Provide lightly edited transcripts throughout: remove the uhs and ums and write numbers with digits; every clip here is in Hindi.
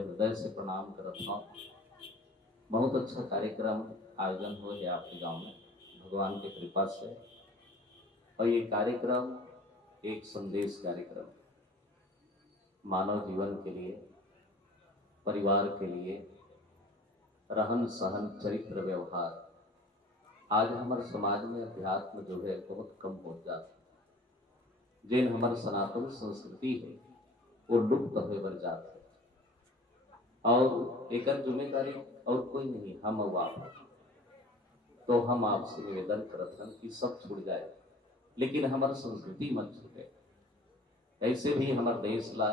हृदय से प्रणाम करता हूँ। बहुत अच्छा कार्यक्रम आयोजन हो गया आपके गांव में भगवान की कृपा से। और ये कार्यक्रम एक संदेश कार्यक्रम, मानव जीवन के लिए, परिवार के लिए, रहन सहन, चरित्र, व्यवहार। आज हमारे समाज में अध्यात्म जो है बहुत कम हो जाता, जिन हमारे सनातन संस्कृति है वो लुप्त होए बर जाते, और एक जिम्मेदारी और कोई नहीं, हम और आप। तो हम आपसे निवेदन करते हैं कि सब छूट जाए, लेकिन हमारी संस्कृति मत छूटे। ऐसे भी हमारे देश ला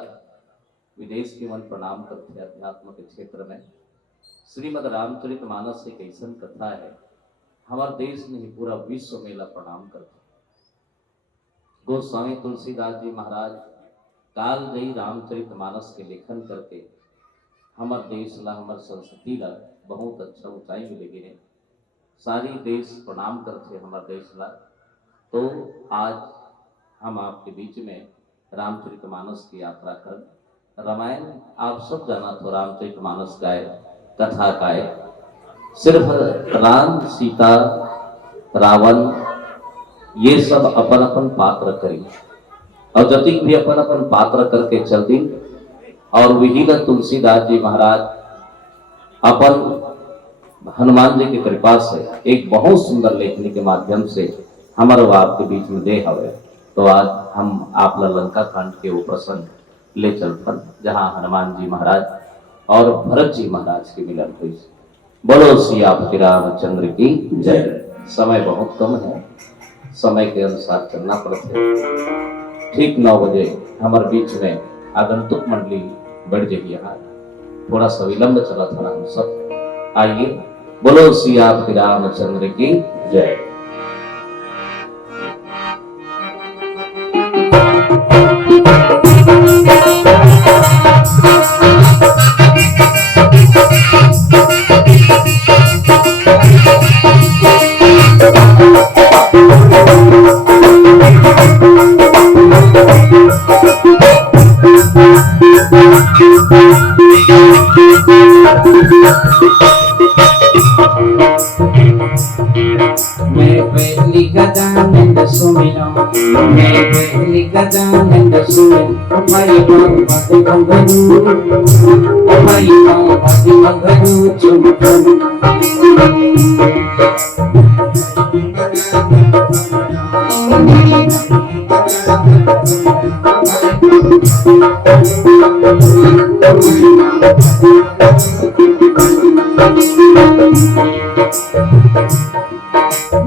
विदेश के मन प्रणाम करते अध्यात्म के क्षेत्र में। श्रीमद रामचरितमानस एक ऐसा कथा है, हमारे देश नहीं पूरा विश्व मेला प्रणाम करते। गोस्वामी तुलसीदास जी महाराज काल जयी रामचरितमानस के लेखन करके हमारे देश ला, हमारे संस्कृति ला बहुत अच्छा ऊंचाई में ले गए। सारी देश प्रणाम करते हमारे देश ला। तो आज हम आपके बीच में रामचरितमानस की यात्रा कर। रामायण आप सब जाना तो रामचरितमानस गाय कथा गाय, सिर्फ राम सीता रावण ये सब अपन अपन पात्र करी, और जतिक भी अपन अपन पात्र करके चलती। और विहीन तुलसीदास जी महाराज अपन हनुमान जी की कृपा से एक बहुत सुंदर लेखनी के माध्यम से हमारे आपके बीच में दे हवे। तो आज हम आप लंका कांड के वो प्रसंग ले चलते जहाँ हनुमान जी महाराज और भरत जी महाराज की मिलन हुई। बोलो सियापति रामचंद्र की जय। समय बहुत कम है, समय के अनुसार चलना पड़ता है। ठीक 9 बजे हमारे बीच में आगंतुक मंडली बढ़ जाएगी। यहाँ थोड़ा सा विलंब चला था हम सब। आइए, बोलो सियापति रामचंद्र की जय। मैं पहली गजानंद सुमिरा, मैं पहली गजानंद सुमिरा, भाई पाँव भाती बंगरू, भाई पाँव भाती बंगरू चुमकरू।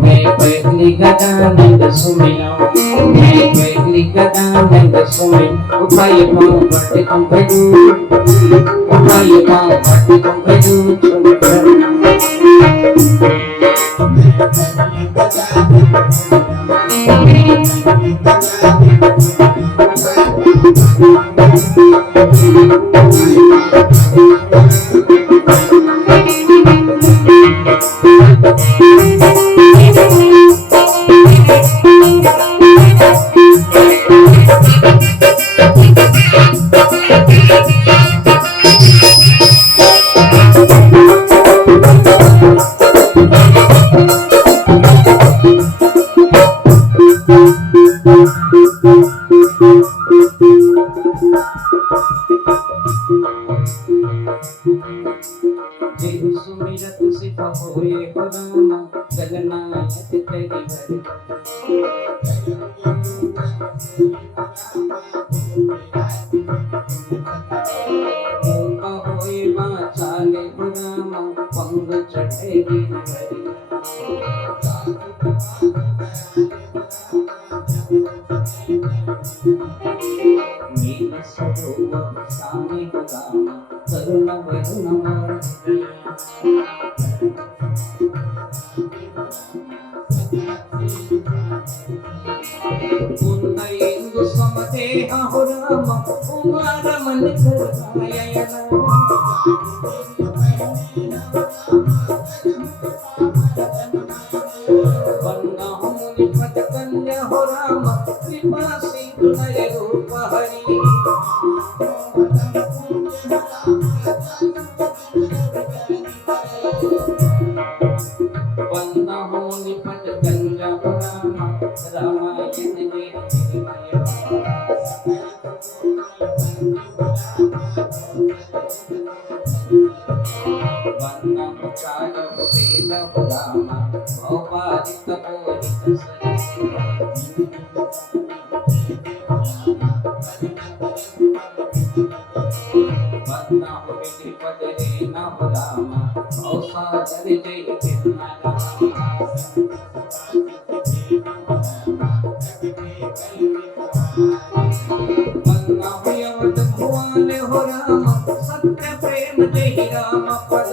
मैं पहली गजानंद सुमिरा, मैं पहली गजानंद सुमिरा, उठाइए पाँव भाती बंगरू, उठाइए पाँव भाती बंगरू चुमकरू। सुमिरत सिख होए हो रामा, गगनायत तेरी भरी। मौका होए बाचाले हो रामा, पंग चढ़े गिरधरी। नील सरोवर सामे हो रामा, करुण वरुण इंदु समदेह हो रामा, उमार मन करवायना। बन्ना मुनि पद कन्या हो रामा, कृपा सिंधु नय रूप हरि। बन्ना मुनि पद कन्या हो रामा, रामायण गे वन्ना चार वेद हो रामा, भौपादिक बोधित सरि। वन्ना विकृपद रेना हो रामा, भवसागर जय कृष्ण। वन्ना यमद भुवन हो रामा, सत्य प्रेम जय राम पद।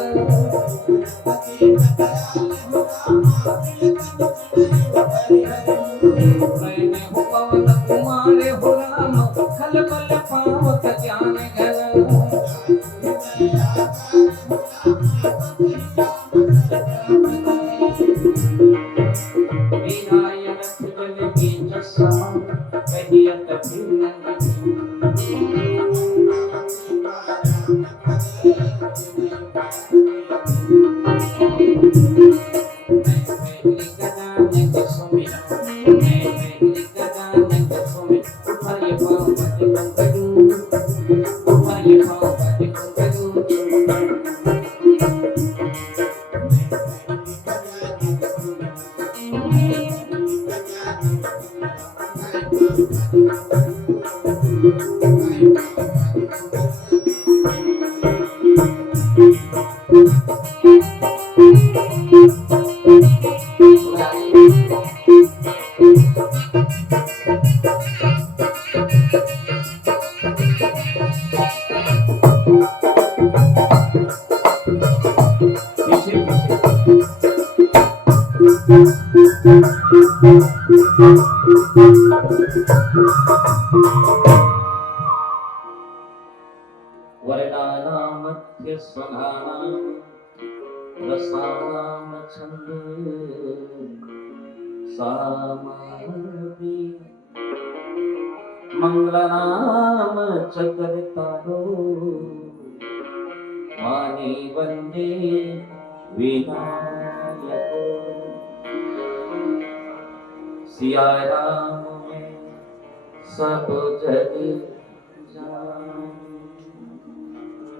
मैंने हो पवन कुमार हो रामा, खल बल पावक ज्ञान घन। विनाय रथ जल बीच सम, कहियत भिन्न। स्वनानां रसानां छन्दो सामादि मंगलनाम चक्रतारो ब्रह्मणि वन्दे विनायको। सिया राम सब जग जान,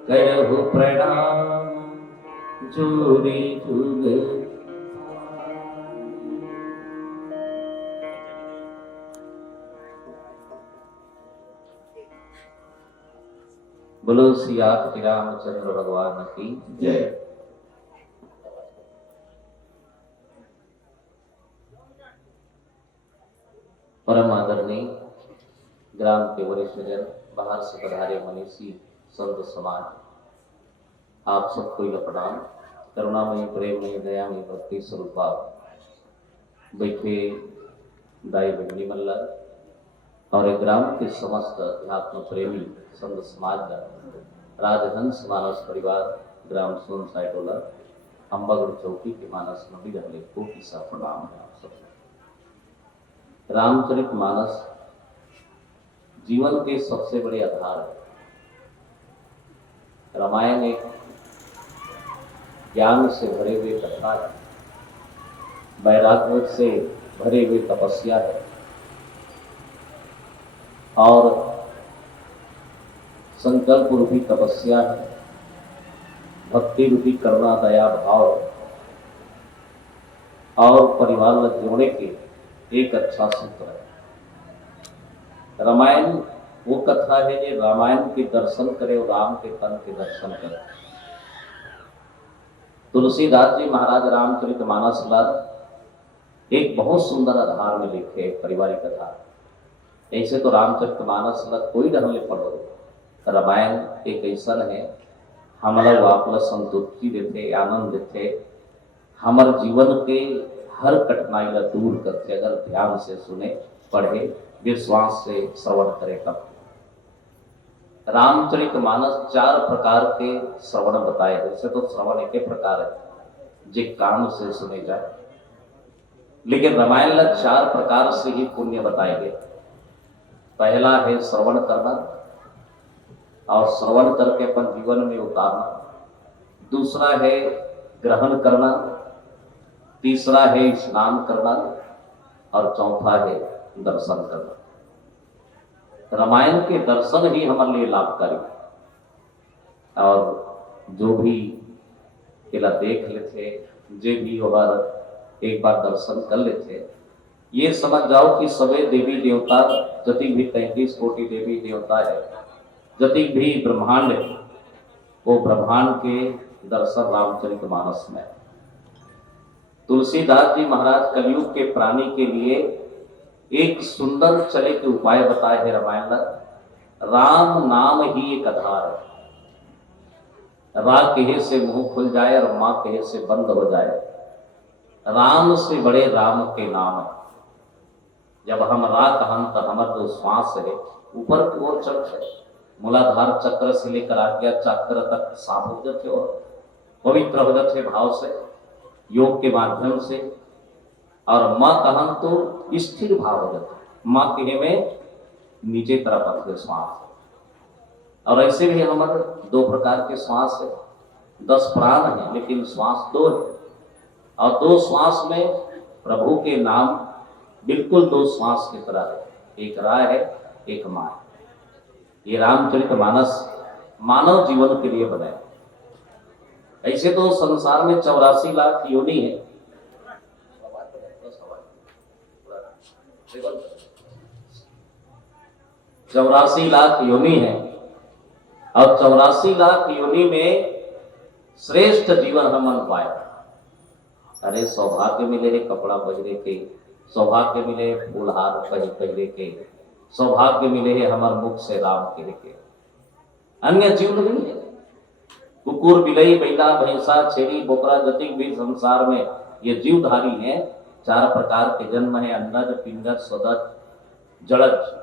करहु प्रणाम जोरी जुग। बोलो सिया रामचंद्र भगवान की जय। परम आदरणीय ग्राम के वरिष्ठ जन, बाहर से पधारे मनीषी संत समाज, आप सबको यह प्रणाम। करुणामयी प्रेममयी दयामयी भक्ति स्वरूपा बैठे दाई बहनी मल्ला और एक ग्राम के समस्त अध्यात्म प्रेमी संत समाज का राजहंस मानस परिवार ग्राम सोनसाइटोला अंबागढ़ चौकी के मानस नबी रहने को किसा प्रणाम है आप सब। रामचरित मानस जीवन के सबसे बड़े आधार है। रामायण एक ज्ञान से भरे हुए कथा है, वैराग्य से भरे हुए तपस्या है और संकल्प रूपी तपस्या है, भक्ति रूपी करुणा दया भाव और परिवार में जोड़ने के एक अच्छा सूत्र है। रामायण वो कथा है जो रामायण के दर्शन करे और राम के तन के दर्शन करे। तुलसीदास जी महाराज रामचरितमानस एक बहुत सुंदर आधार में लिखे पारिवारिक आधार। ऐसे तो रामचरितमानस कोई ढंग ले पढ़ो, रामायण एक ऐसा है हमारा वापला संतुष्टि देते, आनंद देते, हमारे जीवन के हर कठिनाई का दूर करते। अगर ध्यान से सुने, पढ़े, विश्वास से श्रवण करे तब। रामचरितमानस 4 प्रकार के श्रवण बताए। वैसे तो श्रवण एक ही प्रकार है जो कान से सुने जाए, लेकिन रामायण 4 प्रकार से ही पुण्य बताए गए। पहला है श्रवण करना और श्रवण करके अपन जीवन में उतारना। दूसरा है ग्रहण करना, तीसरा है स्नान करना और चौथा है दर्शन करना। रामायण के दर्शन ही हमारे लिए लाभकारी है और जो भी केला देख लेते, जे भी और एक बार दर्शन कर लेते, ये समझ जाओ कि सभी देवी देवता जति भी 33 कोटि देवी देवता है, जति भी ब्रह्मांड है, वो ब्रह्मांड के दर्शन रामचरितमानस में। तुलसीदास जी महाराज कलयुग के प्राणी के लिए एक सुंदर चले के उपाय बताए हैं रामायण। राम नाम ही एक आधार है। रा कहे से मुंह खुल जाए और मां कहे से बंद हो जाए। राम से बड़े राम के नाम है। जब हम रा कहन तो हमारे जो श्वास है ऊपर की ओर चलते, मूलाधार चक्र से लेकर आज्ञा चक्र तक साफ हो जाते और पवित्र हो जाते भाव से, योग के माध्यम से। और मां कहन तो स्थिर भाव हो जाते, मां कहे में नीचे तरफ अपने श्वास। और ऐसे भी हमारे 2 प्रकार के श्वास है। 10 प्राण है लेकिन श्वास 2 है और 2 श्वास में प्रभु के नाम बिल्कुल 2 श्वास की तरह है। एक रा है, एक मां है। ये रामचरितमानस मानव जीवन के लिए बनाया। ऐसे तो संसार में 84 लाख योनि है, 84 लाख योनि है और 84 लाख योनि में श्रेष्ठ जीवन हम पाए। अरे सौभाग्य मिले है कपड़ा पहिरे के, सौभाग्य मिले फूलहार पहिरे के, सौभाग्य मिले है हमार मुख से राम कहे के। अन्य जीव नहीं है। कुकुर, बिलई, बैला, भैंसा, छेड़ी, बोकरा जति भी संसार में ये जीवधारी हैं। 4 प्रकार के जन्म है, अन्नज, पिंडज, स्वदज, जड़ज।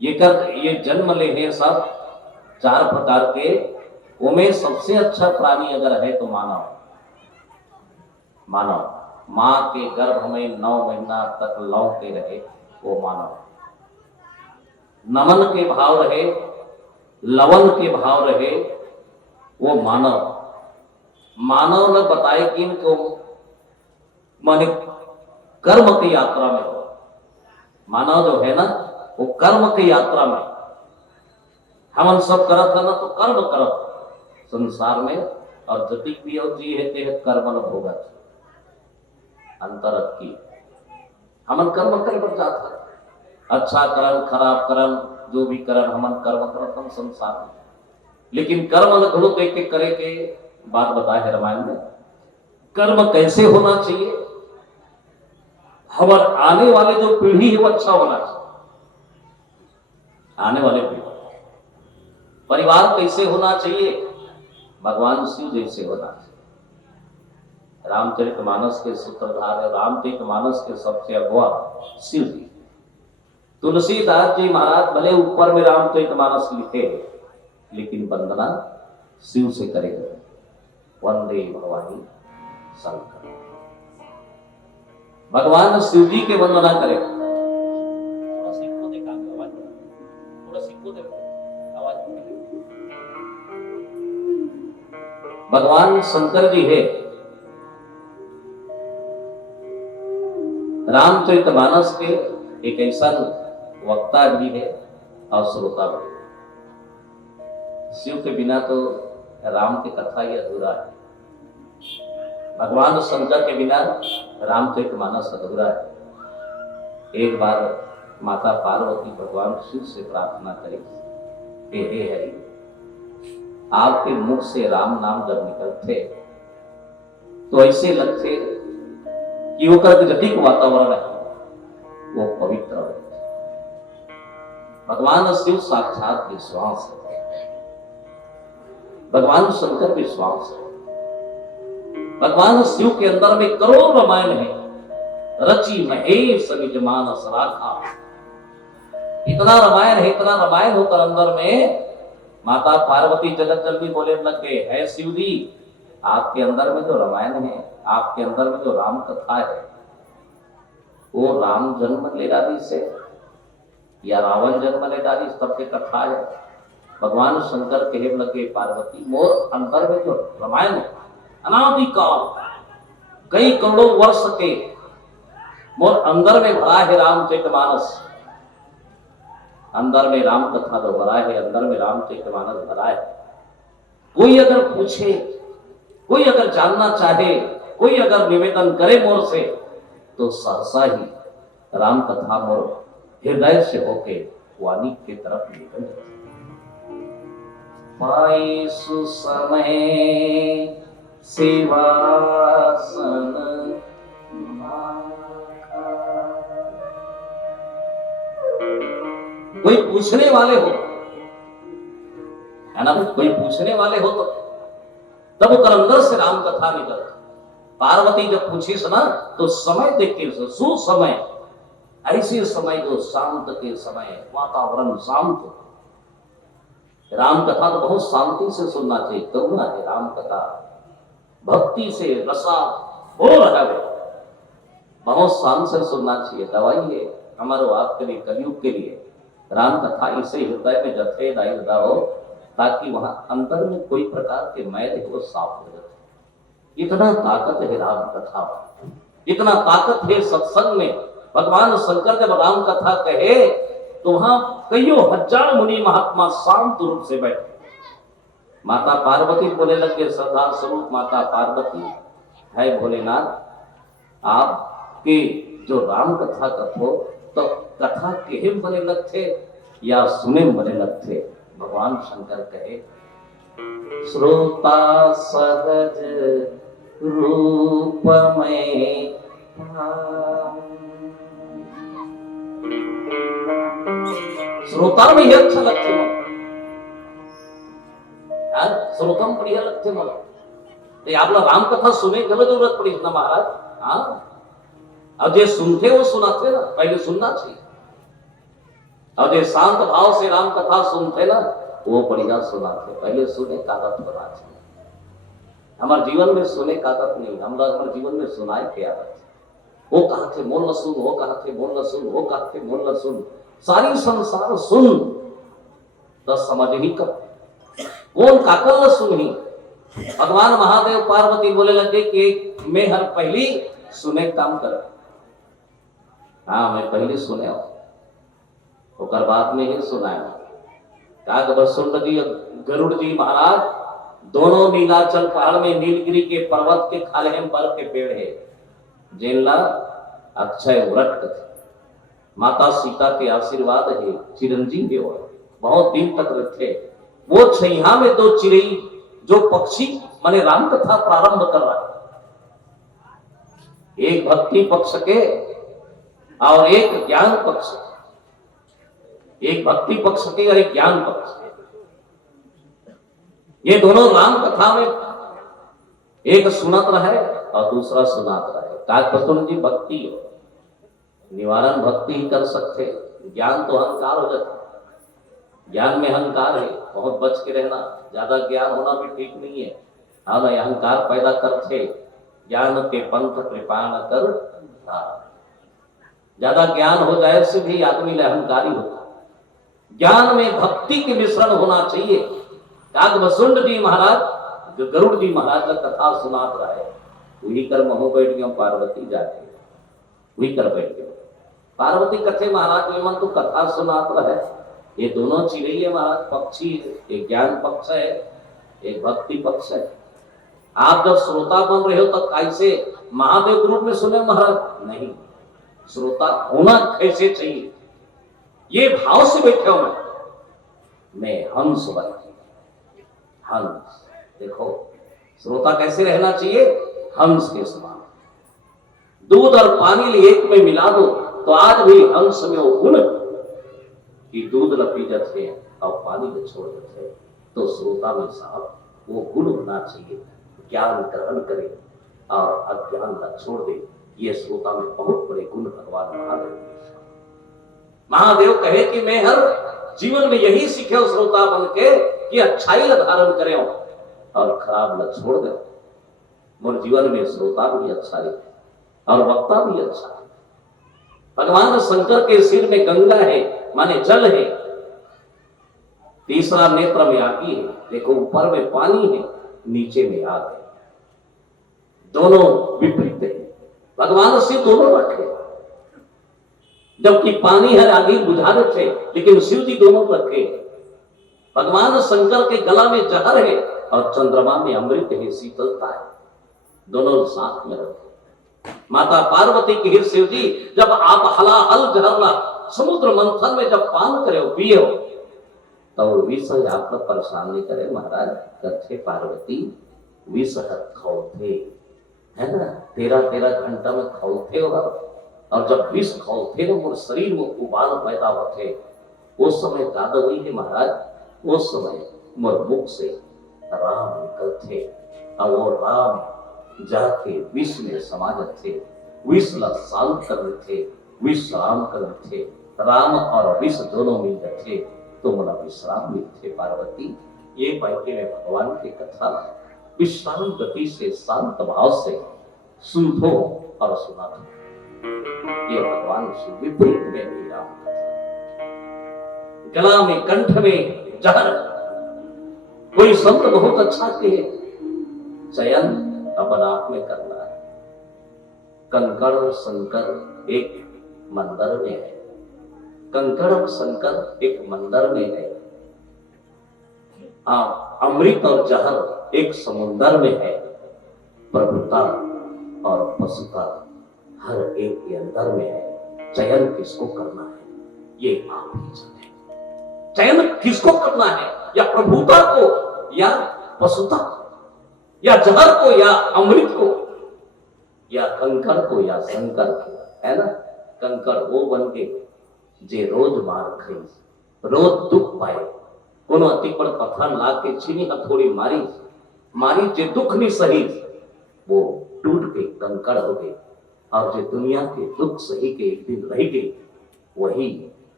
ये जन्म ले हैं सब 4 प्रकार के। उनमें सबसे अच्छा प्राणी अगर है तो मानव। मां के गर्भ में 9 महीना तक लौ के रहे वो मानव। नमन के भाव रहे, लवन के भाव रहे, वो मानव ने बताए कि इनको माने कर्म की यात्रा में हो। मानव जो है ना वो कर्म की यात्रा में, हमन सब करत है ना तो कर्म करत संसार में, और जतिक भी और जी है कर्म न भोगत अंतरत की। हमन कर्म करे पर जाता, अच्छा कर्म खराब कर्म जो भी कर्म हमन कर्म करत हम संसार में, लेकिन कर्म न घड़ो देख के करे के बात बताए है रामायण में। कर्म कैसे होना चाहिए, हमारे आने वाले जो पीढ़ी है वो अच्छा होना चाहिए। आने वाले पीढ़ी परिवार कैसे होना चाहिए, भगवान शिव जैसे होना चाहिए। रामचरितमानस के सूत्रधार है, रामचरितमानस के सबसे अगुआ शिव जी। तुलसीदास जी महाराज भले ऊपर में रामचरितमानस लिखे, लेकिन वंदना शिव से करेंगे। वंदे भवानी शंकर, भगवान शिव जी के वंदना करें। थोड़ा सिक्को देखा आवाज, थोड़ा सिक्को देखो आवाज। भगवान शंकर जी है, रामचरितमानस के एक ऐसा वक्ता भी है और श्रोता भी। शिव के बिना तो राम की कथा ही अधूरा है, भगवान शंकर के बिना रामचरितमानस अधूरा है। एक बार माता पार्वती भगवान शिव से प्रार्थना करी, हे हरि, आपके मुख से राम नाम जब निकलते तो ऐसे लगते कि वो जटिक वातावरण है वो पवित्र है। भगवान शिव साक्षात विश्वास है, भगवान शंकर विश्वास है। भगवान शिव के अंदर में करोड़ रामायण है, रची महेश निज मानस राखा। इतना रामायण है, इतना रामायण होकर अंदर में माता पार्वती जगत जल्दी बोले लगे, है शिव जी आपके अंदर में जो रामायण है, आपके अंदर में जो राम कथा है, वो राम जन्म ले डाली से या रावण जन्म ले डाली सबके कथा है। भगवान शंकर कहे लगे, पार्वती मोर अंदर में जो रामायण है अनादिकाल कई करोड़ों वर्ष के मोर अंदर में भरा है रामचरितमानस, अंदर में राम कथा जो भरा है, अंदर में रामचरितमानस भरा है। कोई अगर पूछे, कोई अगर जानना चाहे, कोई अगर निवेदन करे मोर से, तो सहसा ही राम कथा मोर हृदय से होके वाणी की तरफ निकल जाती। पाई सुसमय सेवासन कोई पूछने वाले हो, है ना, कोई पूछने वाले हो तो तब उतर अंदर से राम कथा निकल। पार्वती जब पूछी ना तो समय देख के सुसमय, ऐसे समय जो शांत के समय, वातावरण शांत। राम कथा तो बहुत शांति से सुनना चाहिए, करुणा है राम कथा, भक्ति से रसा हो रहा है, बहुत शांत से सुनना चाहिए। दवाई है हमारे आपके लिए, कलयुग के लिए। राम कथा इसे हृदय में जथे दायिदा हो, ताकि वहां अंदर में कोई प्रकार के मैल है वो साफ हो जाए। इतना ताकत है राम कथा, इतना ताकत है सत्संग में। भगवान शंकर जब राम कथा कहे तो वहां कईयों हजार मुनि महात्मा शांत रूप से बैठे। माता पार्वती बोले लगे, श्रद्धा स्वरूप माता पार्वती है भोलेनाथ, आपके जो राम कथा कथो तो कथा कहे बने लगते या सुने बने लगते। भगवान शंकर कहे, श्रोता सहज रूप में श्रोता में ही अच्छा लगते हो, श्रोतम प्रिय लगते मला, ते आपला राम कथा सुने गल जरूरत पड़ी ना महाराज। हाँ, अब जे सुनते वो सुनाते ना, पहले सुनना चाहिए। अब जे शांत भाव से राम कथा सुनते ना वो बढ़िया सुनाते, पहले सुने का आदत होना चाहिए। हमारे जीवन में सुने का आदत नहीं, हमारे जीवन में सुनाए के आदत। वो कहा थे मोल न सुन, वो कहा थे मोल न सुन, वो कहा थे मोल न सुन, सारी संसार सुन तो समझ ही कर, कौन काकल न सुन ही भगवान महादेव पार्वती बोले लगे कि मैं हर पहली सुने काम कर। हाँ मैं पहले सुने ओकर बाद में ही सुनाया। काग वसुंड जी गरुड़ जी महाराज दोनों नीलाचल पहाड़ में नीलगिरी के पर्वत के खाले में बर्फ के पेड़ है जिनला अक्षय व्रत थे। माता सीता के आशीर्वाद है चिरंजीवी हो बहुत दिन तक रखे। वो छैया में दो चिड़ई जो पक्षी माने राम कथा प्रारंभ कर रहा है, एक भक्ति पक्ष के और एक ज्ञान पक्ष, एक भक्ति पक्ष के और एक ज्ञान पक्ष। ये दोनों राम कथा में एक सुनत रहे और दूसरा सुनात रहे। काकपतुन जी भक्ति हो निवारण भक्ति ही कर सकते, ज्ञान तो अहंकार हो जाता। ज्ञान में अहंकार है, बहुत बच के रहना। ज्यादा ज्ञान होना भी ठीक नहीं है। हम अहंकार पैदा करते ज्ञान के पंथ कृपाण कर। ज्यादा ज्ञान हो जाए से भी आदमी अहंकारी होता। ज्ञान में भक्ति के मिश्रण होना चाहिए। कागभसुंड जी महाराज गरुड़ जी महाराज का कथा सुनात रहा है। वही कर महो बैठ गयो पार्वती जाके वही कर बैठ गयो पार्वती कथे महाराज में मन तो कथा सुनात रहा है। ये दोनों चिड़िए महाराज पक्षी, एक ज्ञान पक्ष है एक भक्ति पक्ष है। आप जब श्रोता बन रहे हो तो कैसे महादेव रूप में सुने महाराज? नहीं, श्रोता होना कैसे चाहिए? ये भाव से बैठे हो मैं हंस बन। हंस देखो श्रोता कैसे रहना चाहिए? हंस के समान। दूध और पानी एक में मिला दो तो आज भी हंस में वो गुण कि दूध लपी जाते और पानी को छोड़ देते। तो श्रोता में साहब वो गुण होना चाहिए, ज्ञान ग्रहण करे और अज्ञान का छोड़ दे। ये श्रोता में बहुत बड़े गुण भगवान महादेव कहे कि मैं हर जीवन में यही सीखे श्रोता बन के कि अच्छाई ला धारण करे और खराब ला छोड़ दे। मोर जीवन में श्रोता भी अच्छा है और वक्ता भी अच्छा है। भगवान शंकर के सिर में गंगा है माने जल है, तीसरा नेत्र में आगी है। देखो ऊपर में पानी है नीचे में आग है, दोनों विपरीत है। भगवान शिव दोनों रखे, जबकि पानी है आगे बुझा रहे थे लेकिन शिव जी दोनों रखे। भगवान शंकर के गला में जहर है और चंद्रमा में अमृत है, शीतलता है, दोनों साथ में रखे। माता पार्वती के हे शिव जी जब आप हलाहल जहरला समुद्र मंथन में जब पान करे पिए हो तो विष आपको परेशान नहीं करे महाराज। कथे पार्वती विष खौथे है ना, 13 घंटा में खौथे होगा और जब विष खौथे ना मोर शरीर में उबाल पैदा होते उस समय दादा वही है महाराज। उस समय मोर मुख से राम निकलते और वो राम जाके विष में समा जाते, विष ला शांत कर देते, विष राम कर देते। राम और विष दोनों मिल जाते तो मोला विश्राम मिलते। पार्वती ये बैठे में भगवान की कथा विश्राम गति से शांत भाव से सुनो और सुना दो। ये भगवान से विपरीत में भी राम गला में कंठ में जहर। कोई संत बहुत अच्छा कहे चयन अपन आप में करना है। कंकड़ शंकर एक मंदिर में है, कंकड़ शंकर एक मंदिर में है। अमृत और जहर एक समुद्र में है। प्रभुता और पशुता हर एक के अंदर में है। चयन किसको करना है ये आप ही जाने। चयन किसको करना है, या प्रभुता को या पशुता, या जहर को या अमृत को, या कंकड़ को या शंकर को, है ना। कंकड़ वो बन के जे रोज मार खाई, रोज दुख पाए। कोनो अति पर पत्थर ला के छीनी हथौड़ी मारी मारी जे दुख नहीं सही वो टूट के कंकड़ हो गए। और जो दुनिया के दुख सही के एक दिन रह गए वही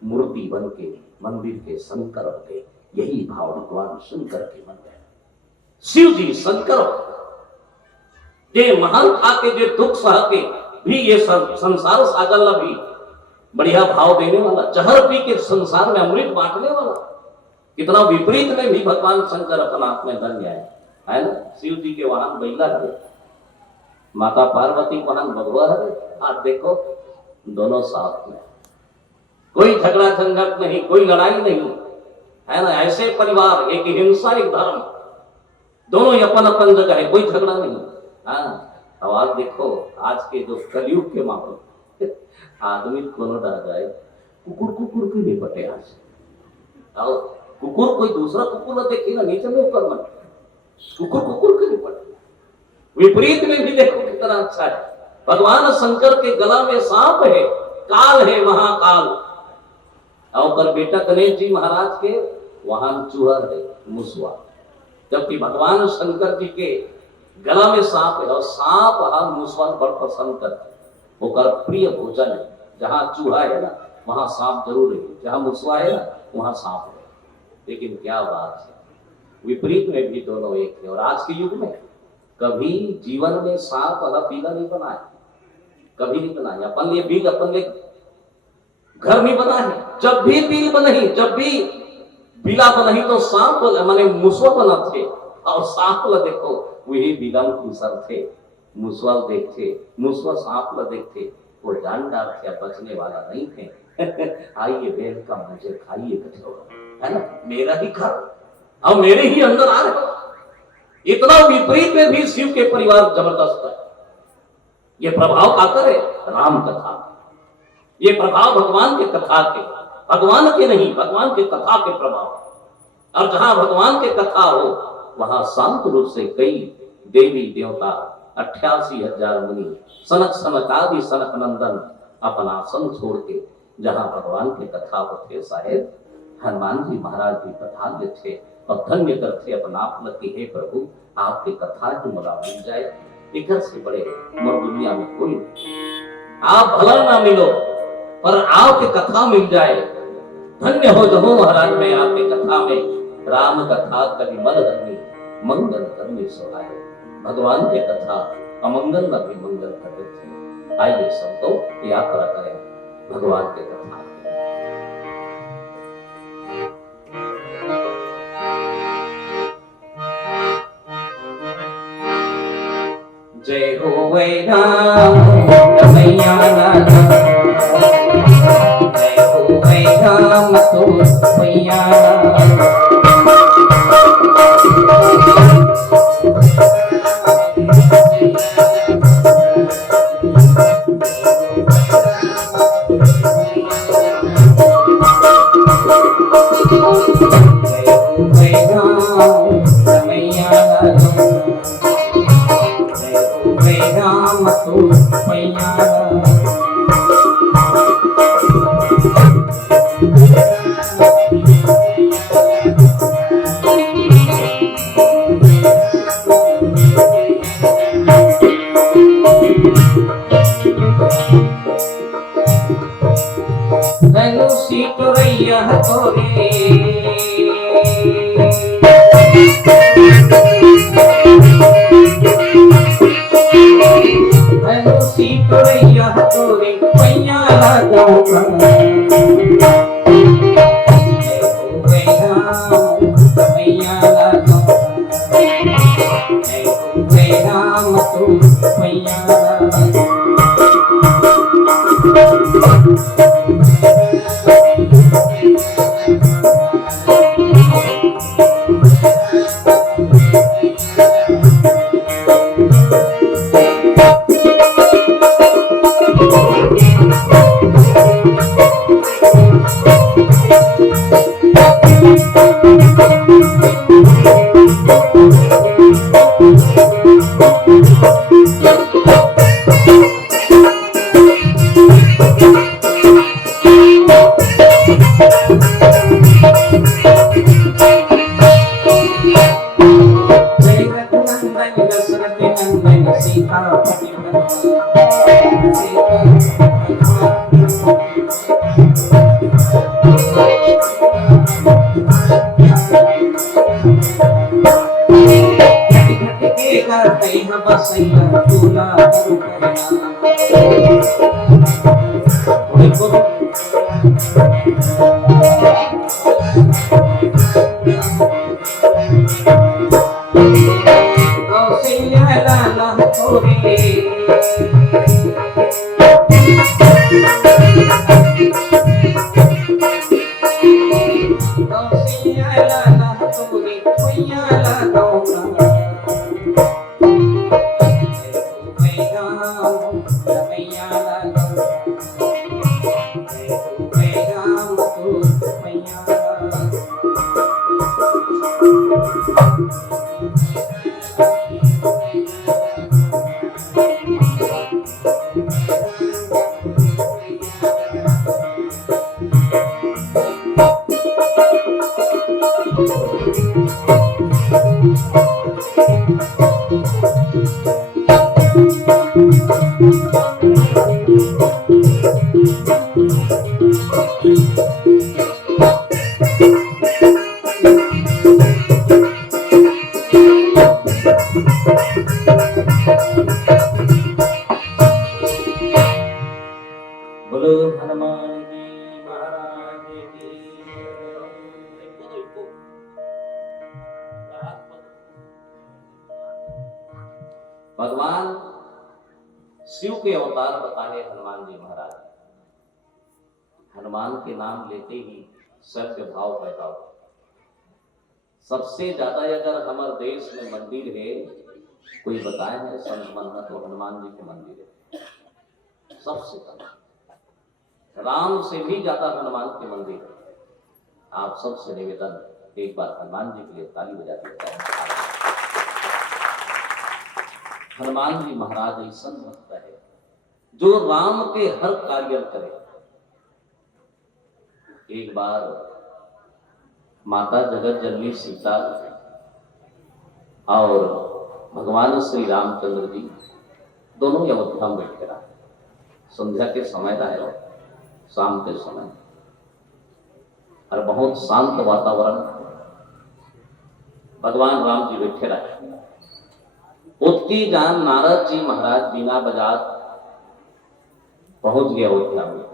मूर्ति बन के मंदिर के शंकर हो गए। यही भाव भगवान शंकर के मन में। शिव जी शंकर ये महान था के जो दुख सह के भी ये संसार सागल भी बढ़िया भाव देने वाला, जहर पी के संसार में अमृत बांटने वाला। कितना विपरीत में भी भगवान शंकर अपना आप में धन्य है। है ना। शिव जी के वाहन बैला है, माता पार्वती वाहन भगवा है। आज देखो दोनों साथ में, कोई झगड़ा झंझट नहीं, कोई लड़ाई नहीं, है ना। ऐसे परिवार, एक हिंसा एक धर्म, दोनों ही अपन अपन जगह है, कोई झगड़ा नहीं। हाँ, अब आज देखो आज के जो कलयुग के माहौल, आदमी कोनो डर जाए, कुकुर कुकुर की नहीं पटे आज। आओ कुकुर कोई दूसरा कुकुर देखी ना, नीचे में ऊपर मत, कुकुर कुकुर की नहीं पटे। विपरीत में भी देखो कितना अच्छा है। भगवान शंकर के गला में सांप है, काल है महाकाल, और बेटा गणेश जी महाराज के वहां चूहा है, मुसवा। जबकि भगवान शंकर जी के गला में सांप है, और सांप और मुसवा बड़ पसंद करते, होकर प्रिय भोजन है। जहां चूहा है ना वहां सांप जरूर है, जहां मुसवा है ना वहां सांप है। लेकिन क्या बात है, विपरीत में भी दोनों एक है। और आज के युग में कभी जीवन में सांप वाला पीला नहीं बना है, कभी नहीं बना है। अपन लिए बिल, अपन लिए घर नहीं बना है। जब भी बिल बनी, जब भी बिला बनी तो सांप माने मुसवा बना थे, और सांप ला देखो वही बिलम खुसर थे, मुसवा देखते, मुसवा सांप ला देखते, वो जानदार थे, बचने वाला नहीं थे। आइए बेल का मुझे खाइए कठोर, है ना, मेरा ही घर और मेरे ही अंदर आ रहे हो। इतना विपरीत में भी शिव के परिवार जबरदस्त है। ये प्रभाव आकर है राम कथा, ये प्रभाव भगवान के कथा के, भगवान के नहीं, भगवान के कथा के प्रभाव। और जहां भगवान के कथा हो वहां शांत रूप से कई देवी देवता, 88,000 मुनि, सनक सनकादि सनक नंदन अपना आसन छोड़ के जहां भगवान की कथा होते, साहेब हनुमान जी महाराज भी प्रधान थे और धन्य करते अपना आप लगती है प्रभु आपकी कथा की मला मिल जाए। इधर से बड़े मोर दुनिया में कोई, आप भला ना मिलो पर आपकी कथा मिल जाए। धन्य हो जहो महाराज में आपकी कथा में, राम कथा कभी मन धर्मी मंगल करने सुनाए। भगवान के कथा अमंगल न भी मंगल करते थे। आइए सब तो यात्रा करें भगवान के कथा। जय हो वै राम रमैया लाला, जय हो वै राम तो मैया लाला। Thank you. लाना तोरे बोलो हनुमान जी महाराज की। भगवान शिव के अवतार बताए हनुमान जी महाराज। हनुमान के नाम लेते ही सत्य भाव पैदा हो। सबसे ज्यादा अगर हमारे देश में मंदिर है कोई बताए है संत मंदिर तो हनुमान जी के मंदिर है सबसे ज्यादा। राम से भी ज्यादा हनुमान के मंदिर है। आप सबसे निवेदन एक बार हनुमान जी के लिए ताली बजा दिया जाए। हनुमान जी महाराज ऐसा भक्त है जो राम के हर कार्य करे। एक बार माता जगत जननी सीता और भगवान श्री रामचंद्र जी दोनों अयोध्या में बैठे रहा। संध्या के समय रहे, शाम के समय, और बहुत शांत वातावरण। भगवान राम जी बैठे रहे। उठती जान नारद जी महाराज बिना बजात पहुंच गए अयोध्या में।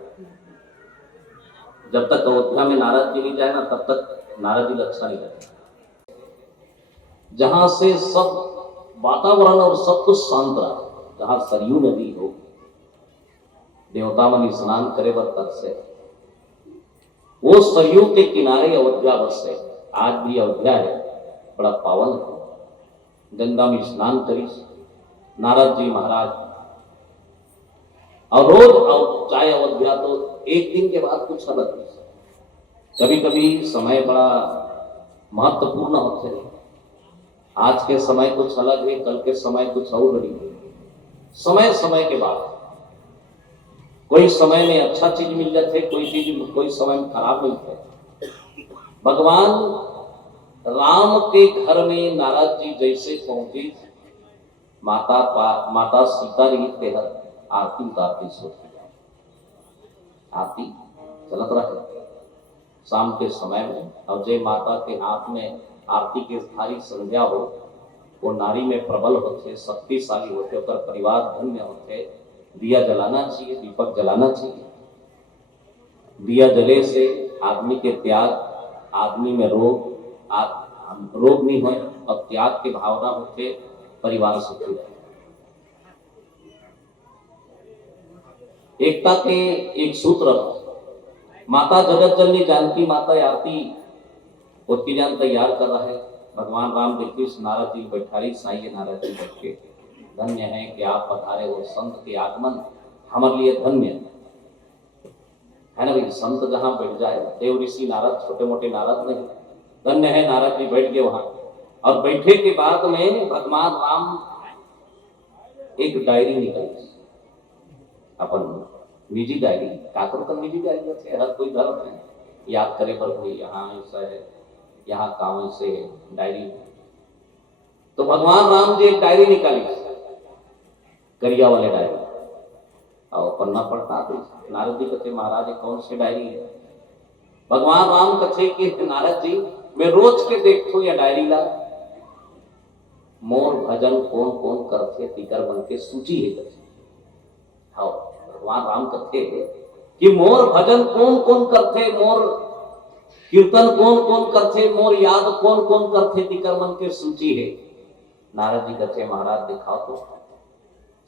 जब तक अयोध्या में नारद जी नहीं जाए ना तब तक नारद जी अच्छा नहीं लगता। जहां से सब वातावरण और सब कुछ शांत रहा, जहां सरयू नदी हो, देवता मन स्नान करे बर तरसे, वो सरयू के किनारे अयोध्या बसे। आज भी अयोध्या है, बड़ा पावन है। गंगा में स्नान करी नारद जी महाराज, और रोज चाहे अयोध्या तो एक दिन के बाद कुछ अलग है। कभी कभी समय बड़ा महत्वपूर्ण होते हैं। आज के समय कुछ अलग है, कल के समय कुछ और रही है। समय समय के बाद कोई समय में अच्छा चीज मिल जाते, कोई समय में खराब मिलते। भगवान राम के घर में नारद जी जैसे पहुंचे, माता सीता रही थे आरती उतारती सोती। आरती चलत रहे शाम के समय में, और जय माता के हाथ में आरती के थाली संध्या हो, वो नारी में प्रबल होते, शक्तिशाली होते, और परिवार धन्य होते। दिया जलाना चाहिए, दीपक जलाना चाहिए। दिया जले से आदमी के त्याग, आदमी में रोग नहीं हो, और त्याग की भावना होते, परिवार सुखी है। एकता के एक सूत्र, माता जगत जननी जानकी माता आरती उसकी जान तैयार कर रहा है। भगवान राम देखिए नारद जी बैठारी साई नारद जी बैठे। धन्य है कि आप पधारे हो, संत के आगमन हमारे लिए धन्य है ना भाई। संत जहां बैठ जाए, देव ऋषि नारद छोटे मोटे नारद नहीं, धन्य है नारद जी बैठ गए वहां। और बैठे के बाद में भगवान राम एक डायरी निकाली, अपन निजी डायरी, काकर का निजी डायरी होते, हर कोई धर्म है याद करे पर कोई यहाँ ऐसा है, यहाँ काम ऐसे है, डायरी। तो भगवान राम जी एक डायरी निकाली, करिया वाले डायरी, और पन्ना पढ़ता तो नारद जी कहते महाराज कौन सी डायरी है। भगवान राम कहते कि नारद जी मैं रोज के देखो या डायरी ला, मोर भजन कौन कौन करते तिकर बन के सूची है। हाँ, भगवान राम कहते कि मोर भजन कौन कौन करते, मोर कीर्तन कौन कौन करते, मोर याद कौन कौन करते, तिकर मन के सूची है। नारद जी कहते महाराज दिखाओ तो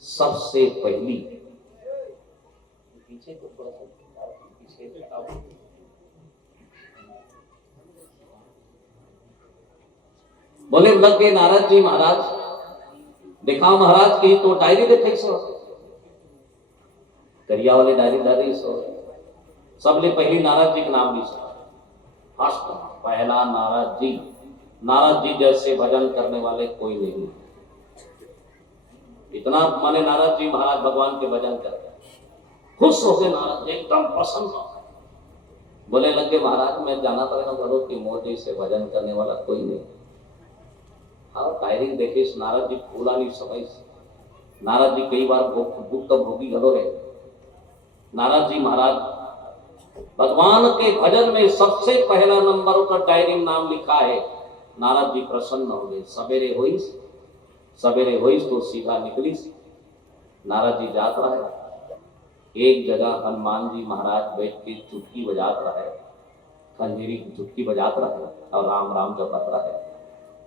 सबसे पहली, पीछे को थोड़ा सा पीछे दिखाओ। बोले लगे नारद जी महाराज दिखाओ महाराज की तो डायरी देखे सो करिया वाले डायरी सो सबले पहली नारद जी के नाम ली सो फर्स्ट पहला नारद जी जैसे भजन करने वाले कोई नहीं। इतना माने नारद जी महाराज भगवान के भजन करते खुश हो गए नारद जी एकदम प्रसन्न हो गए। बोले लगे महाराज मैं जाना था बोलो कि मोदी से भजन करने वाला कोई नहीं। हाँ डायरी देखे नारद जी फूला नहीं समय से नारद जी कई बार भूख तो भोगी गलो है। नारद जी महाराज भगवान के भजन में सबसे पहला नंबर का डायरी में नाम लिखा है। नारद जी प्रसन्न हो गए। सवेरे हुई तो सीधा निकली। नारद जी जात रहा है एक जगह हनुमान जी महाराज बैठ के चुटकी बजात रहा है, खंजीरी की चुटकी बजात रहा है और राम राम जपत रहा है।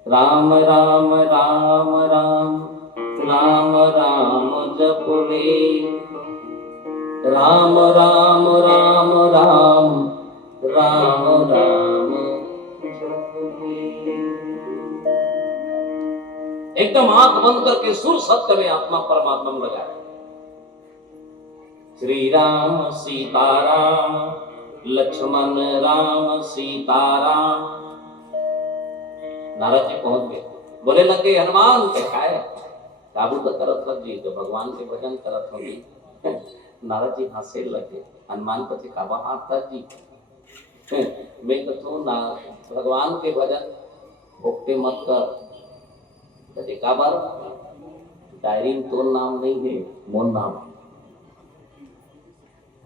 राम राम राम राम राम राम जपले राम राम राम राम राम राम एकदम आंख बंद करके सुर सत्य में आत्मा परमात्मा में लगाए। श्री राम सीताराम लक्ष्मण राम सीताराम। नारद जी पहुंच गए। बोले लगे हनुमान क्या है काबू तो करत लग जी तो भगवान के भजन करत होगी। नारद जी हंसे लगे। हनुमान कथे काबा आता जी मैं कथू ना भगवान के भजन भोगते मत कर। कथे काबा डायरी में तो नाम नहीं है मोर नाम।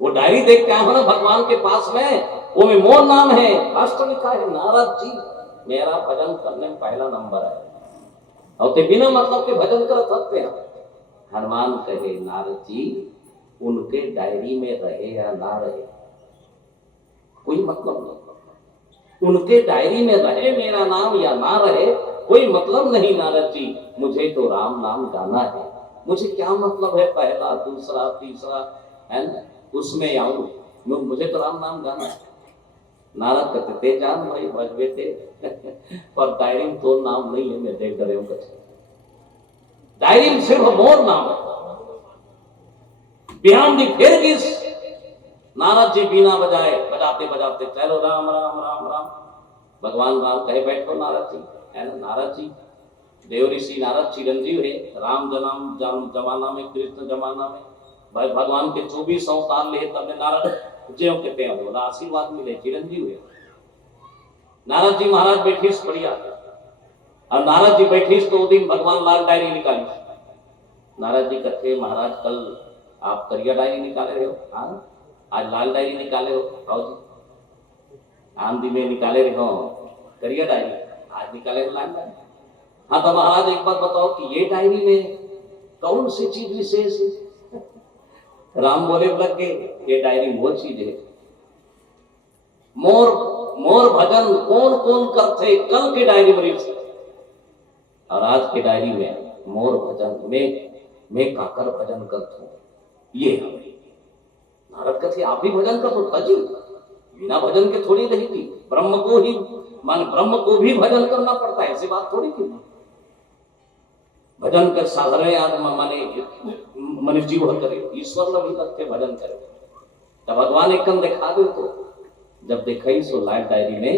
वो डायरी देख के आया ना भगवान के पास में वो में मोर नाम है। राष्ट्र लिखा है नारद जी मेरा भजन करने में पहला नंबर है और ते बिना मतलब के भजन कर सकते हैं। हनुमान कहे नारद जी उनके डायरी में रहे या ना रहे कोई मतलब नहीं। उनके डायरी में रहे मेरा नाम या ना रहे कोई मतलब नहीं। नारद जी मुझे तो राम नाम गाना है। मुझे क्या मतलब है पहला दूसरा तीसरा है ना उसमें आऊं मुझे तो राम नाम गाना है। नारद कहते ते जान भाई भजवे थे पर डायरी में तो नाम नहीं है। मैं देख रहे हूँ डायरी में सिर्फ मोर नाम है। बिहान दी फिर किस नारद जी बीना बजाते बजाते चलो राम राम राम राम। भगवान राम कहे बैठो नारद जी है ना। नारद जी देव ऋषि नारद चिरंजीव है। राम जमाना में कृष्ण जमाना में भाई भगवान के 24 अवतार ले तब नारद ज्यों के पे बोला आशीर्वाद मिले चिरंजीव है। नारद जी महाराज बैठी बढ़िया और नारद जी बैठी तो दिन भगवान लाल डायरी निकाली। नारद जी कहते महाराज कल आप करिया डायरी निकाले रहे हो। हाँ आज लाल डायरी निकाले हो। आओ जी आंधी में निकाले रहे हो करिया डायरी आज निकाले हो लाल डायरी। हाँ तो महाराज एक बात बताओ कि ये डायरी में कौन सी चीज विशेष है। राम बोले लग गए ये डायरी वो चीज है मोर भजन कौन कौन करते कल के डायरी में और आज के डायरी में मोर भजन मैं काकर भजन करता हूं ये नारद कथे आप ही भजन कर तो जी बिना भजन के थोड़ी नहीं थी। ब्रह्म को भी भजन करना पड़ता है ऐसी बात थोड़ी थी। भजन कर साधारण आत्मा माने जीव करे ईश्वर ने भी लगते भजन करे जब भगवान एकदम दिखा दे तो जब देखई सो लाइट डायरी में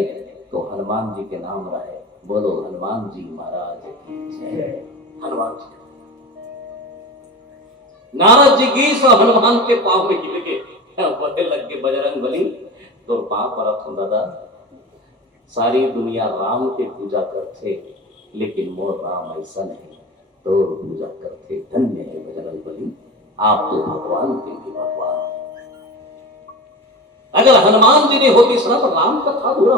तो हनुमान जी के नाम रहे। बोलो हनुमान जी महाराज की जय। हनुमान जी नारद जी की सो हनुमान के पांव में गिर गए बोले लग के बजरंग बली तो पांव पर दादा सारी दुनिया राम के पूजा करते लेकिन मोर राम ऐसा नहीं तो पूजा करते। धन्य है बजरंग बली आप तो भगवान के भी भगवान। अगर हनुमान जी ने होती सुना तो राम का था बुरा।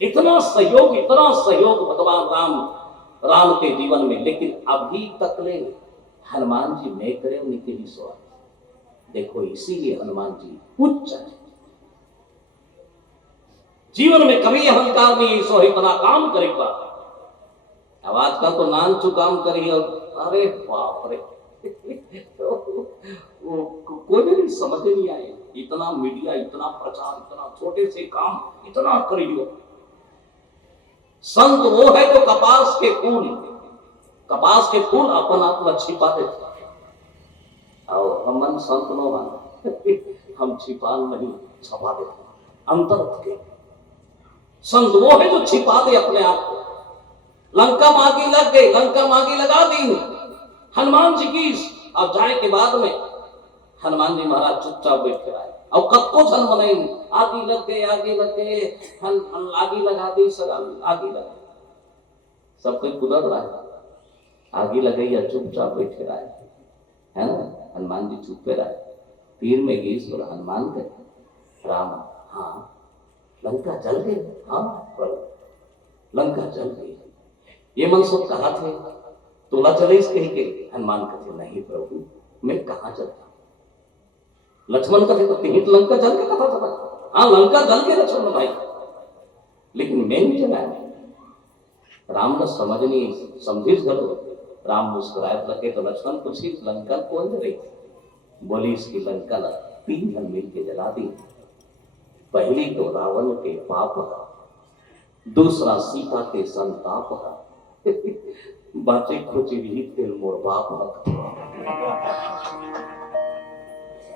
इतना सहयोग भगवान राम के जीवन में लेकिन अभी तक ले हनुमान जी मैं करे निकली सो। देखो इसीलिए हनुमान जी उच्च है। जीवन में कभी अहंकार नहीं सो इतना काम करेगा अब आजकल तो नान चुकाम करी और अरे बाप रे तो वो कोई भी नहीं समझ नहीं आए, इतना मीडिया, इतना प्रचार, इतना छोटे से काम इतना करियो। संत वो है जो कपास के फूल अपन आप में छिपा देते, और हम संत नो हम छिपा नहीं छपा देते अंतर के। संत वो है जो छिपा दे अपने आप को। लंका मांगी लग गई, लंका मांगी लगा दी हनुमान जी की। अब जाए के बाद में हनुमान जी महाराज चुपचाप बैठे रहे और कब को धन बनाई, आगे लग गए आगे लगा दी आगे लगा सब कोई कुदर रहा है, आगे लगे या चुपचाप बैठे रहे है ना। हनुमान जी चुपे रहे, तीर में गीस बोला हनुमान के राम, हाँ लंका जल गई, हाँ प्रभु लंका जल गई। ये मन सब कहा थे तोला चले इस कही के। हनुमान कहते नहीं प्रभु मैं कहाँ चलता। लक्ष्मण कहते तो तिहित लंका जल के कथा चला, हाँ लंका जल के लक्ष्मण भाई, लेकिन मैं नहीं चलाया। राम ने समझ नहीं समझिस गलो। राम मुस्कुराए लगे तो लक्ष्मण पूछी लंका कौन जल रही, बोली इसकी लंका 3 जन मिल के जला दी। पहली तो रावण के पाप, दूसरा सीता के संताप, बातें खोची भी थे मोर बाप।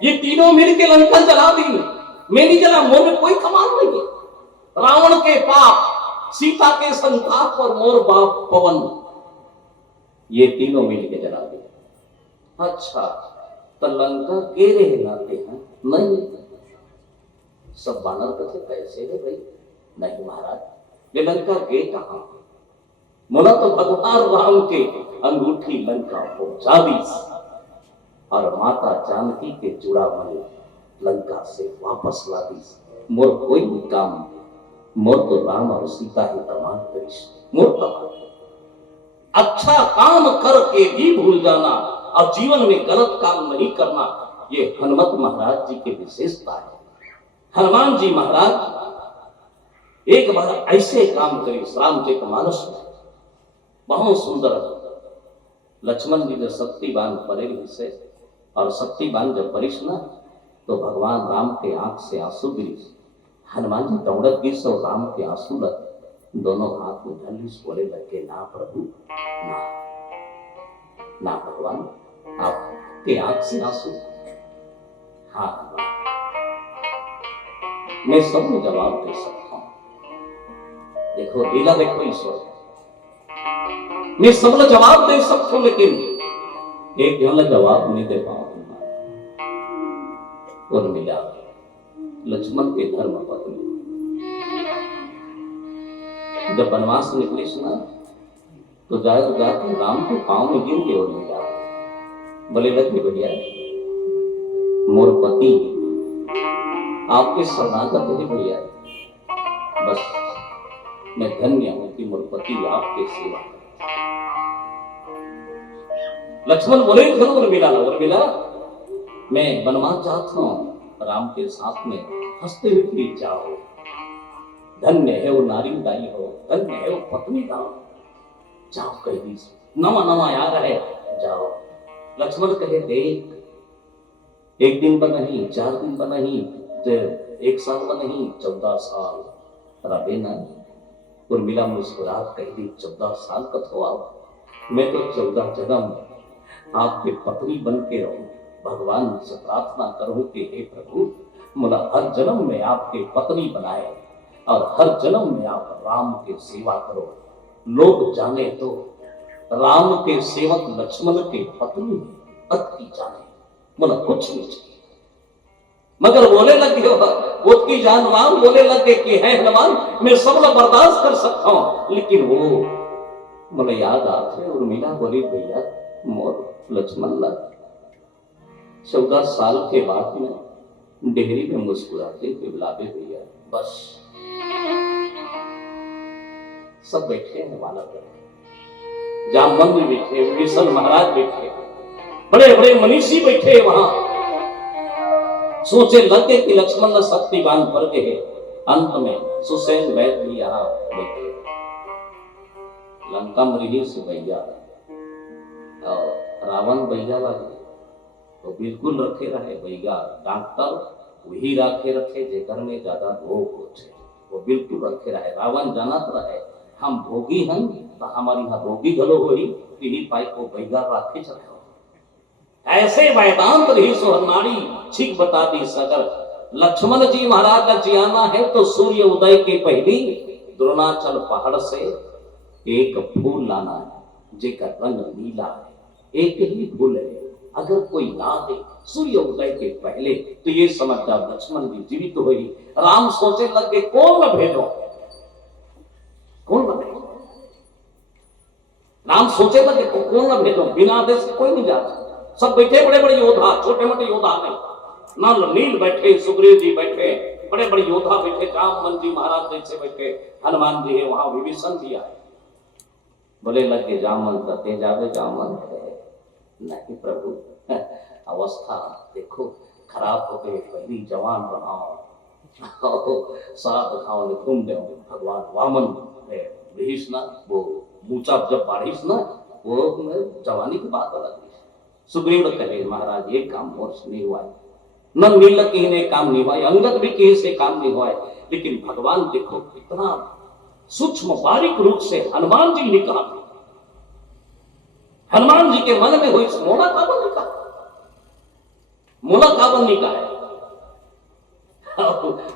ये तीनों मिलके लंका जला दी, मेरी जला मोर में कोई कमाल नहीं है। रावण के पाप, सीता के संताप और मोर बाप पवन, ये तीनों मिलके जला दी। अच्छा तो लंका के रहे लाते हैं नहीं, सब बानर कथे कैसे है भाई, नहीं महाराज ये लंका गए कहां। मोला तो भगवान राम के अंगूठी लंका पहुंचा दी और माता जानकी के जुड़ा मन लंका से वापस ला दी। मोर कोई भी काम, मोर तो राम और सीता ही तमाम करिश। मोर अच्छा काम करके भी भूल जाना और जीवन में गलत काम नहीं करना, ये हनुमत महाराज जी की विशेषता है। हनुमान जी महाराज एक बार ऐसे काम करे रामचरितमानस में, बहुत सुंदर। लक्ष्मण जी ने शक्तिबान परे से, और शक्तिबान जब परिश ना तो भगवान राम के आंख से आंसू गिरी। हनुमान जी दौड़त गिर और राम के आंसू लग, दोनों हाथ में धनुष बोले लगे ना प्रभु ना, ना भगवान आपके आंख से आंसू। हाँ मैं सब में जवाब दे सकता हूं, देखो लीला देखो ईश्वर, मैं सबला जवाब दे सकता हूं, लेकिन एक जन जवाब नहीं दे पाऊंगा। और मिला लक्ष्मण के धर्म पत्नी जब वनवास निकली सुना तो जाके राम के पांव में गिर के और मिला, बोले लगे भैया मोर पति आपके शरणागत है भैया, बस मैं धन्य हूं कि मोर पति आपके सेवा। लक्ष्मण बोले जरूर मिला मैं वनवास चाहता हूं, राम के साथ में हंसते हुए फिर जाओ, धन्य है वो नारी दाई हो, धन्य है वो पत्नी का, जाओ कह दी नवा नवा यार है जाओ। लक्ष्मण कहे देख, एक दिन पर नहीं, 4 दिन पर नहीं, 1 साल पर नहीं, 14 साल रबे ना। और मिला मुस्कुरात कह दी 14 साल का तो आओ, मैं तो 14 जन्म आपके पत्नी बन के रहूं। भगवान से प्रार्थना करूं कि हे प्रभु मुझे हर जन्म में आपके पत्नी बनाए और हर जन्म में आप राम के सेवा करो। लोग जाने तो राम के सेवक लक्ष्मण के पत्नी अति जाने, मुझे कुछ नहीं चाहिए। मगर बोले लगे उसकी जान राम बोले लगे कि है हनुमान मैं सब लोग बर्दाश्त कर सकता हूं, लेकिन वो मुझे याद आते। और मीना बोली भैया मोर लक्ष्मण लग 14 साल के बाद में डेहरी में मुस्कुराते हुए बुलावे भैया, बस सब बैठे हैं वाला कर, जामवंत भी बैठे, विष्णु महाराज बैठे, बड़े बड़े मनीषी बैठे वहां। सोचे लगे कि लक्ष्मण ने शक्तिबान पर गए, अंत में सुसैन वैद्य भी यहां बैठे। लंका में रही से भैया और रावण भैया लगे तो बिल्कुल रखे रहे भैया डॉक्टर वही रखे रखे जेकर में ज्यादा रोग होते वो बिल्कुल रखे रहे। रावण जानत रहे हम भोगी हैं तो हमारी यहाँ रोगी गलो हुई यही पाई को भैया राखे चले ऐसे वेदांत रही सोहनारी ठीक बता दी सगर। लक्ष्मण जी महाराज का जियाना है तो सूर्य उदय के पहली द्रोणाचल पहाड़ से एक फूल लाना है जेकर रंग नीला है। एक ही फूल है अगर कोई ला दे सूर्य उदय के पहले तो ये समझ जाओ लक्ष्मण जी जीवित तो हुई। राम सोचे लगे कौन न भेजो कौन न भेजो। राम सोचे लगे तो कौन न भेजो बिना आदेश से कोई नहीं जाता। सब बैठे बड़े बड़े योद्धा छोटे मोटे योद्धा नहीं नल नील बैठे सुग्रीव जी बैठे बड़े बड़े योद्धा बैठे जामवंत जी महाराज जैसे बैठे हनुमान जी है वहां विभीषण भी आए। बोले लगे जामवंत करते जावे जामवंत है नहीं प्रभु अवस्था देखो खराब हो गई पहली जवान रहा सात खाओ ने घूम दे भगवान वामन विभीषण वो मूचा जब बारिश ना वो जवानी की बात अलग है। सुग्रीव कहे महाराज ये काम मोर से नहीं हुआ न नील किसी ने काम नहीं हुआ अंगद भी किसी से काम नहीं हुआ लेकिन भगवान देखो इतना सूक्ष्म बारीक रूप से हनुमान जी निकाल हनुमान जी के मन में हुई मोला काबन निकाल मोला काबन निकाल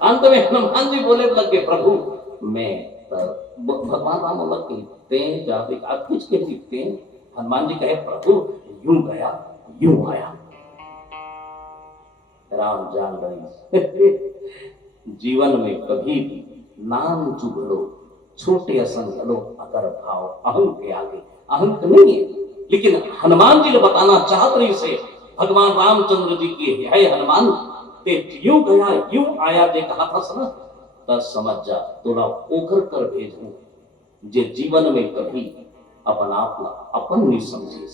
अंत में हनुमान जी बोले लगे प्रभु मैं भगवान राम लगे ते जाते आप कुछ के दिखते हैं। हनुमान जी कहे प्रभु यूं गया यूं आया। राम जान रही जीवन में कभी भी नाम चुगलो छोटे असंग लो अगर भाव अहम के आगे अहम तो नहीं है लेकिन हनुमान जी ने बताना चाहत रही से भगवान रामचंद्र जी की है हनुमान ते यूं गया यूं आया जे कहा था सना तब समझ जा तोरा ओकर कर भेजूं जे जीवन में कभी अपन आप अपन नहीं समझी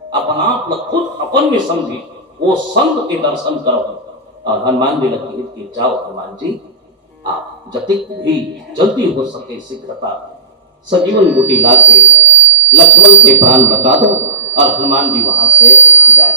अपन आप खुद अपन नहीं समझी वो संत के दर्शन करो। और हनुमान जी लगे कि जाओ हनुमान जी आप जतिक भी जल्दी हो सके शीघ्रता सजीवन बूटी ला के लक्ष्मण के प्राण बचा दो। और हनुमान जी वहां से जाए